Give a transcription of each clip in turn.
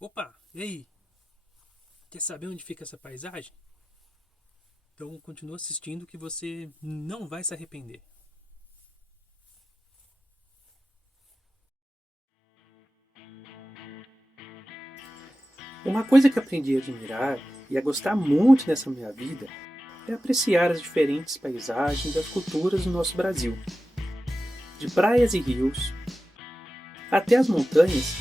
Opa, e aí? Quer saber onde fica essa paisagem? Então continua assistindo que você não vai se arrepender. Uma coisa que aprendi a admirar e a gostar muito nessa minha vida é apreciar as diferentes paisagens das culturas do nosso Brasil. De praias e rios até as montanhas,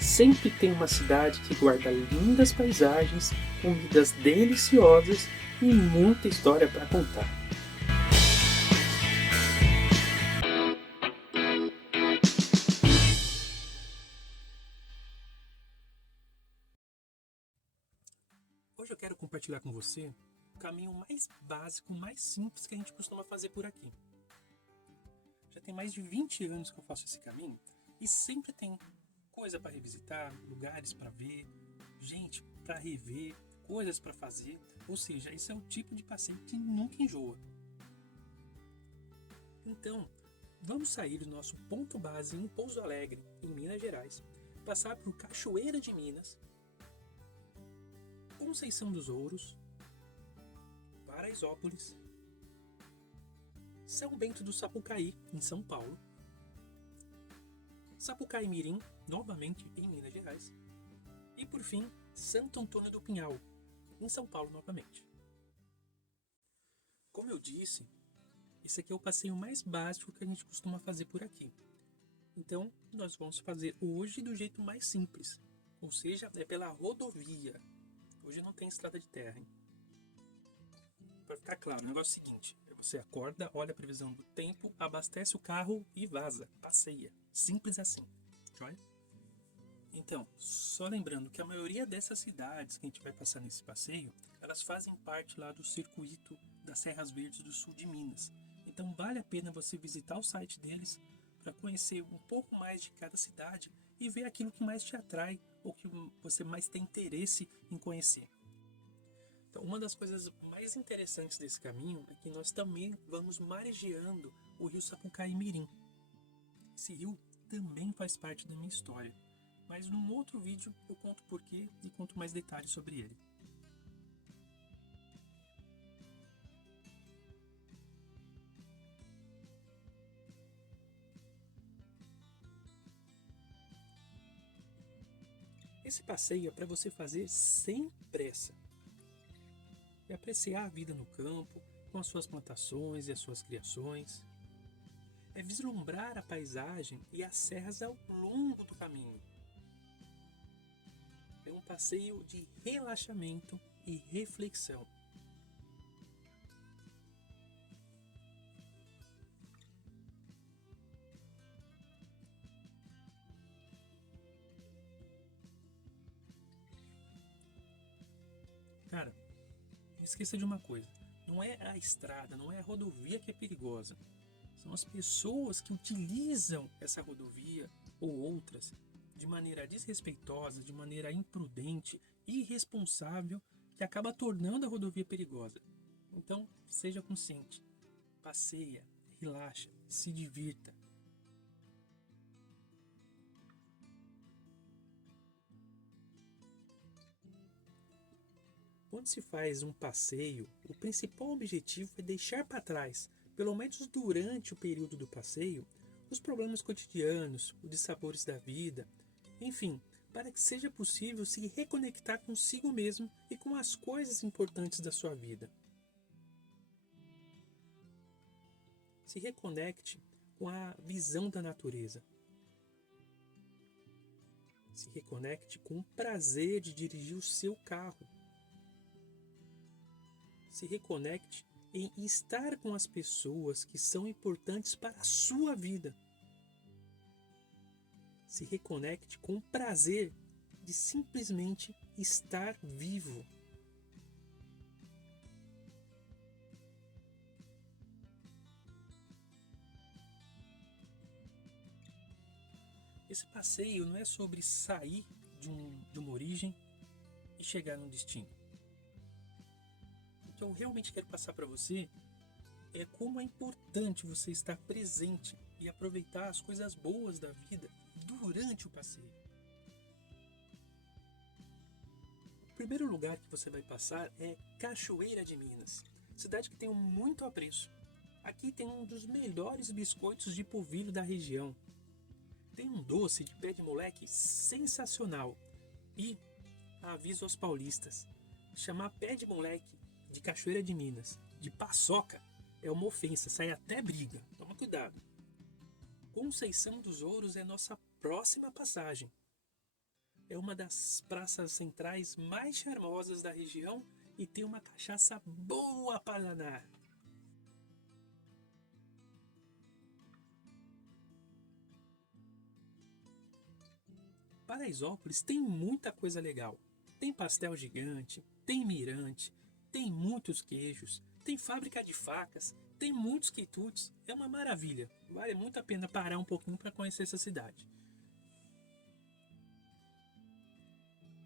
sempre tem uma cidade que guarda lindas paisagens, comidas deliciosas e muita história para contar. Hoje eu quero compartilhar com você o caminho mais básico, mais simples que a gente costuma fazer por aqui. Já tem mais de 20 anos que eu faço esse caminho e sempre tem coisa para revisitar, lugares para ver, gente para rever, coisas para fazer. Ou seja, esse é o tipo de passeio que nunca enjoa. Então, vamos sair do nosso ponto base em Pouso Alegre, em Minas Gerais, passar por Cachoeira de Minas, Conceição dos Ouros, Paraisópolis, São Bento do Sapucaí, em São Paulo, Sapucaí Mirim, novamente em Minas Gerais, e por fim, Santo Antônio do Pinhal, em São Paulo novamente. Como eu disse, esse aqui é o passeio mais básico que a gente costuma fazer por aqui. Então, nós vamos fazer hoje do jeito mais simples, ou seja, é pela rodovia. Hoje não tem estrada de terra, hein? Para ficar claro, o negócio é o seguinte: você acorda, olha a previsão do tempo, abastece o carro e vaza, passeia. Simples assim, joia? Então, só lembrando que a maioria dessas cidades que a gente vai passar nesse passeio, elas fazem parte lá do circuito das Serras Verdes do sul de Minas. Então vale a pena você visitar o site deles para conhecer um pouco mais de cada cidade e ver aquilo que mais te atrai ou que você mais tem interesse em conhecer. Então, uma das coisas mais interessantes desse caminho é que nós também vamos margeando o rio Sapucaí Mirim. Esse rio também faz parte da minha história, mas num outro vídeo eu conto porquê e conto mais detalhes sobre ele. Esse passeio é para você fazer sem pressa. É apreciar a vida no campo, com as suas plantações e as suas criações. É vislumbrar a paisagem e as serras ao longo do caminho. É um passeio de relaxamento e reflexão. Cara, não esqueça de uma coisa: não é a estrada, não é a rodovia que é perigosa. São as pessoas que utilizam essa rodovia ou outras de maneira desrespeitosa, de maneira imprudente, irresponsável, que acaba tornando a rodovia perigosa. Então, seja consciente, passeia, relaxa, se divirta. Quando se faz um passeio, o principal objetivo é deixar para trás, pelo menos durante o período do passeio, os problemas cotidianos, os dissabores da vida, enfim, para que seja possível se reconectar consigo mesmo e com as coisas importantes da sua vida. Se reconecte com a visão da natureza. Se reconecte com o prazer de dirigir o seu carro. Se reconecte em estar com as pessoas que são importantes para a sua vida. Se reconecte com o prazer de simplesmente estar vivo. Esse passeio não é sobre sair de uma origem e chegar num destino. O que eu realmente quero passar para você é como é importante você estar presente e aproveitar as coisas boas da vida durante o passeio. O primeiro lugar que você vai passar é Cachoeira de Minas, cidade que tem muito apreço. Aqui tem um dos melhores biscoitos de polvilho da região. Tem um doce de pé de moleque sensacional. E aviso aos paulistas: chamar pé de moleque de Cachoeira de Minas de paçoca é uma ofensa, sai até briga. Toma cuidado. Conceição dos Ouros é nossa próxima passagem. É uma das praças centrais mais charmosas da região e tem uma cachaça boa para danar. Paraisópolis tem muita coisa legal. Tem pastel gigante, tem mirante, tem muitos queijos, tem fábrica de facas, tem muitos quitutes. É uma maravilha. Vale muito a pena parar um pouquinho para conhecer essa cidade.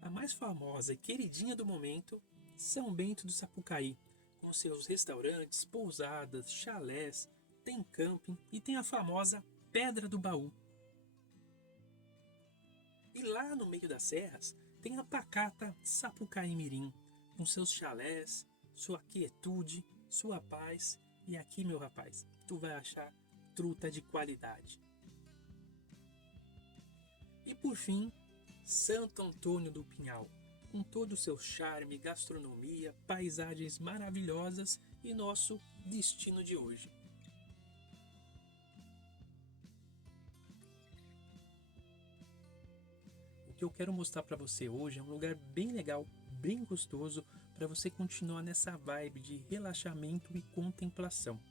A mais famosa e queridinha do momento, São Bento do Sapucaí, com seus restaurantes, pousadas, chalés, tem camping e tem a famosa Pedra do Baú. E lá no meio das serras tem a pacata Sapucaí Mirim, com seus chalés, sua quietude, sua paz. E aqui, meu rapaz, tu vai achar truta de qualidade. E por fim, Santo Antônio do Pinhal, com todo o seu charme, gastronomia, paisagens maravilhosas e nosso destino de hoje. O que eu quero mostrar para você hoje é um lugar bem legal, bem gostoso, para você continuar nessa vibe de relaxamento e contemplação.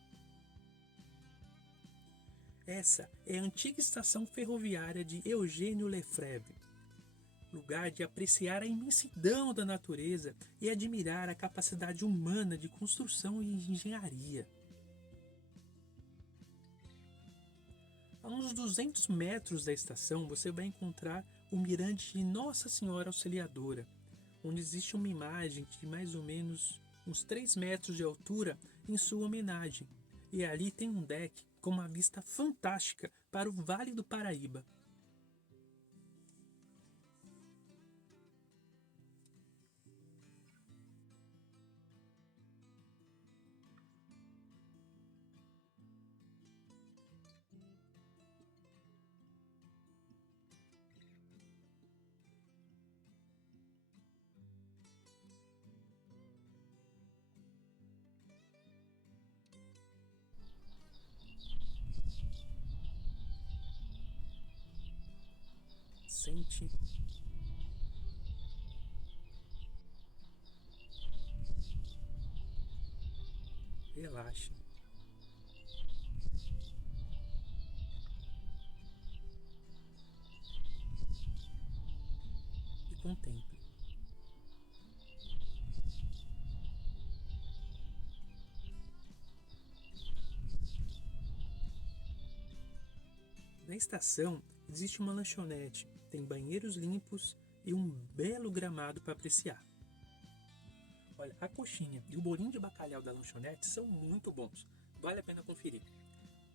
Essa é a antiga estação ferroviária de Eugênio Lefebvre, lugar de apreciar a imensidão da natureza e admirar a capacidade humana de construção e engenharia. A uns 200 metros da estação você vai encontrar o mirante de Nossa Senhora Auxiliadora, onde existe uma imagem de mais ou menos uns 3 metros de altura em sua homenagem. E ali tem um deck com uma vista fantástica para o Vale do Paraíba. Sente, relaxe e contemple. Na estação existe uma lanchonete, tem banheiros limpos e um belo gramado para apreciar. Olha, a coxinha e o bolinho de bacalhau da lanchonete são muito bons, vale a pena conferir.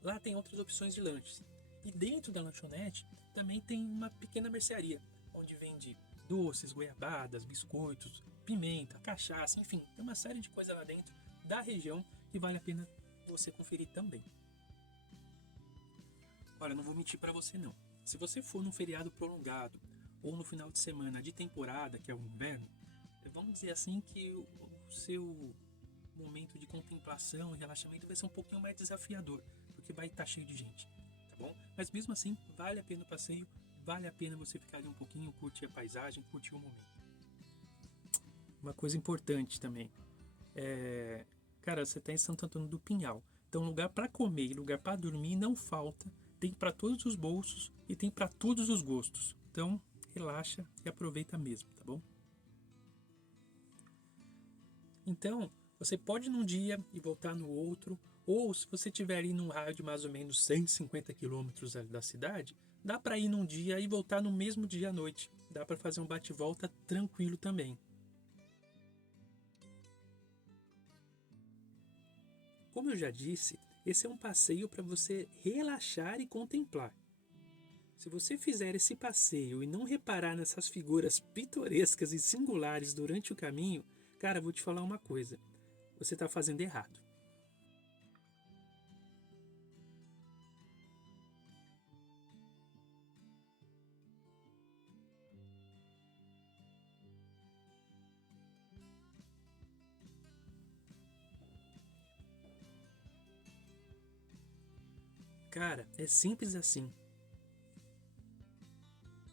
Lá tem outras opções de lanches. E dentro da lanchonete também tem uma pequena mercearia, onde vende doces, goiabadas, biscoitos, pimenta, cachaça, enfim, tem uma série de coisas lá dentro da região que vale a pena você conferir também. Olha, não vou mentir para você não. Se você for num feriado prolongado ou no final de semana de temporada, que é o inverno, vamos dizer assim que o seu momento de contemplação e relaxamento vai ser um pouquinho mais desafiador, porque vai estar cheio de gente, tá bom? Mas mesmo assim, vale a pena o passeio, vale a pena você ficar ali um pouquinho, curtir a paisagem, curtir o momento. Uma coisa importante também, cara, você está em Santo Antônio do Pinhal, então lugar para comer e lugar para dormir não falta, tem para todos os bolsos e tem para todos os gostos. Então, relaxa e aproveita mesmo, tá bom? Então, você pode ir num dia e voltar no outro, ou se você estiver aí num raio de mais ou menos 150 quilômetros da cidade, dá para ir num dia e voltar no mesmo dia à noite. Dá para fazer um bate-volta tranquilo também. Como eu já disse, esse é um passeio para você relaxar e contemplar. Se você fizer esse passeio e não reparar nessas figuras pitorescas e singulares durante o caminho, cara, vou te falar uma coisa. Você está fazendo errado. Cara, é simples assim.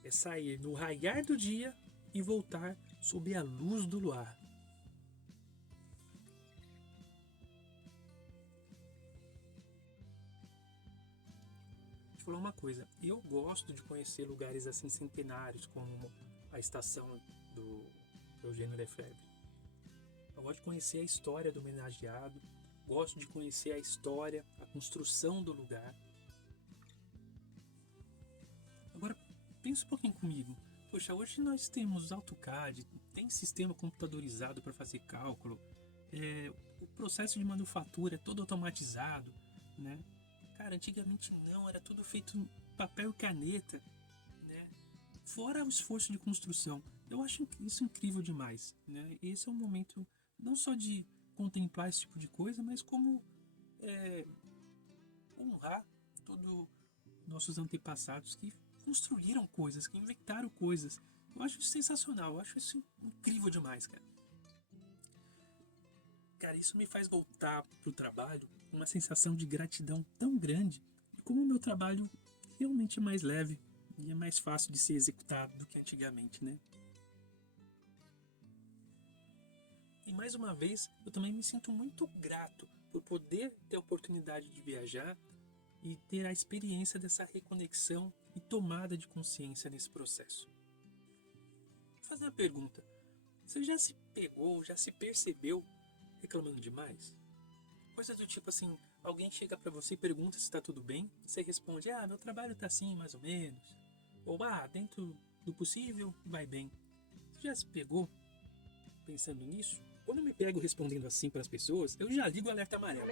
É sair no raiar do dia e voltar sob a luz do luar. Vou te falar uma coisa. Eu gosto de conhecer lugares assim centenários, como a estação do Eugênio Lefebvre. Eu gosto de conhecer a história do homenageado. Gosto de conhecer a história, a construção do lugar. Agora, pensa um pouquinho comigo. Poxa, hoje nós temos AutoCAD, tem sistema computadorizado para fazer cálculo, o processo de manufatura é todo automatizado, né? Cara, antigamente não, era tudo feito em papel e caneta, né? Fora o esforço de construção. Eu acho isso incrível demais, né? Esse é um momento não só de contemplar esse tipo de coisa, mas como honrar todos nossos antepassados que construíram coisas, que inventaram coisas. Eu acho isso sensacional, eu acho isso incrível demais, cara. Cara, isso me faz voltar pro trabalho com uma sensação de gratidão tão grande, e como o meu trabalho realmente é mais leve e é mais fácil de ser executado do que antigamente, né? E mais uma vez, eu também me sinto muito grato por poder ter a oportunidade de viajar e ter a experiência dessa reconexão e tomada de consciência nesse processo. Vou fazer uma pergunta. Você já se pegou, já se percebeu reclamando demais? Coisas do tipo assim, alguém chega pra você e pergunta se tá tudo bem, e você responde, meu trabalho tá assim, mais ou menos. Ou, dentro do possível, vai bem. Você já se pegou pensando nisso? Quando eu me pego respondendo assim para as pessoas, eu já ligo o alerta amarelo.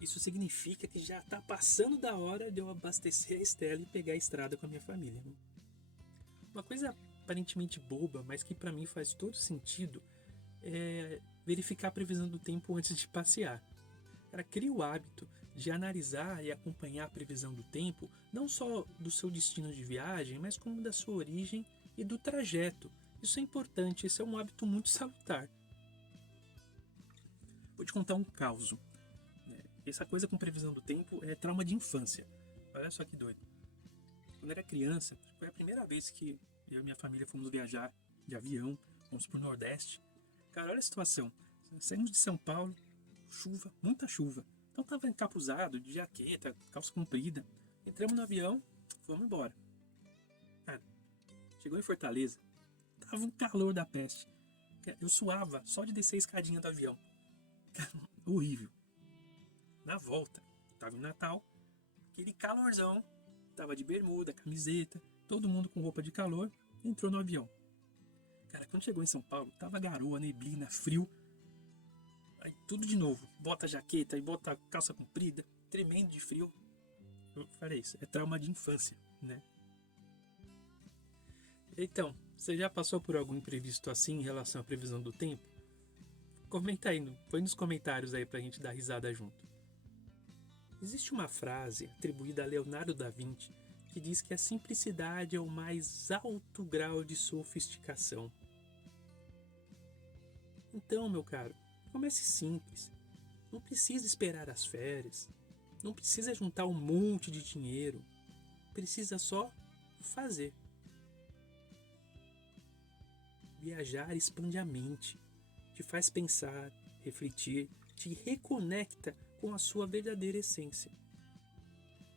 Isso significa que já está passando da hora de eu abastecer a Estela e pegar a estrada com a minha família. Uma coisa aparentemente boba, mas que para mim faz todo sentido, é verificar a previsão do tempo antes de passear. Cara, cria o hábito de analisar e acompanhar a previsão do tempo, não só do seu destino de viagem, mas como da sua origem e do trajeto. Isso é importante, esse é um hábito muito salutar. Vou te contar um caso. Essa coisa com previsão do tempo é trauma de infância. Olha só que doido. Quando eu era criança, foi a primeira vez que eu e minha família fomos viajar de avião, fomos pro Nordeste. Cara, olha a situação. Saímos de São Paulo, chuva, muita chuva. Então tava encapuzado, de jaqueta, calça comprida. Entramos no avião, fomos embora. Cara, chegou em Fortaleza, tava um calor da peste. Eu suava só de descer a escadinha do avião. Horrível. Na volta, tava em Natal, aquele calorzão, tava de bermuda, camiseta, todo mundo com roupa de calor, entrou no avião. Cara, quando chegou em São Paulo, tava garoa, neblina, frio. Aí tudo de novo, bota jaqueta, aí bota calça comprida, tremendo de frio. Eu falei, isso é trauma de infância, né? Então, você já passou por algum imprevisto assim em relação à previsão do tempo? Comenta aí, põe nos comentários aí pra gente dar risada junto. Existe uma frase atribuída a Leonardo da Vinci que diz que a simplicidade é o mais alto grau de sofisticação. Então, meu caro, comece simples. Não precisa esperar as férias. Não precisa juntar um monte de dinheiro. Precisa só fazer. Viajar expande a mente, te faz pensar, refletir, te reconecta com a sua verdadeira essência.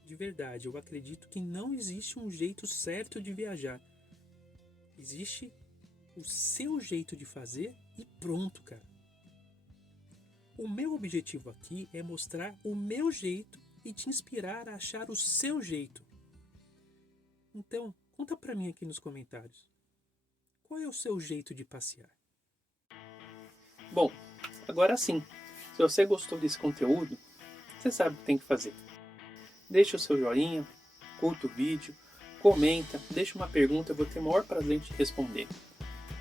De verdade, eu acredito que não existe um jeito certo de viajar. Existe o seu jeito de fazer e pronto, cara. O meu objetivo aqui é mostrar o meu jeito e te inspirar a achar o seu jeito. Então, conta pra mim aqui nos comentários. Qual é o seu jeito de passear? Bom, agora sim. Se você gostou desse conteúdo, você sabe o que tem que fazer. deixa o seu joinha, curta o vídeo, comenta, deixa uma pergunta, eu vou ter o maior prazer em te responder.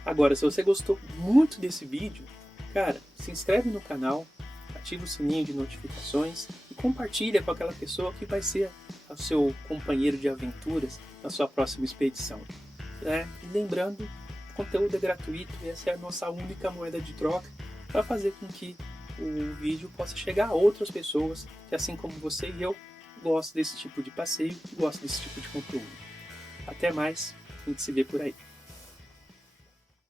Agora, se você gostou muito desse vídeo, cara, se inscreve no canal, ativa o sininho de notificações e compartilha com aquela pessoa que vai ser o seu companheiro de aventuras na sua próxima expedição. E lembrando, o conteúdo é gratuito e essa é a nossa única moeda de troca para fazer com que o vídeo possa chegar a outras pessoas que, assim como você e eu, gostam desse tipo de passeio e gostam desse tipo de conteúdo. Até mais, a gente se vê por aí.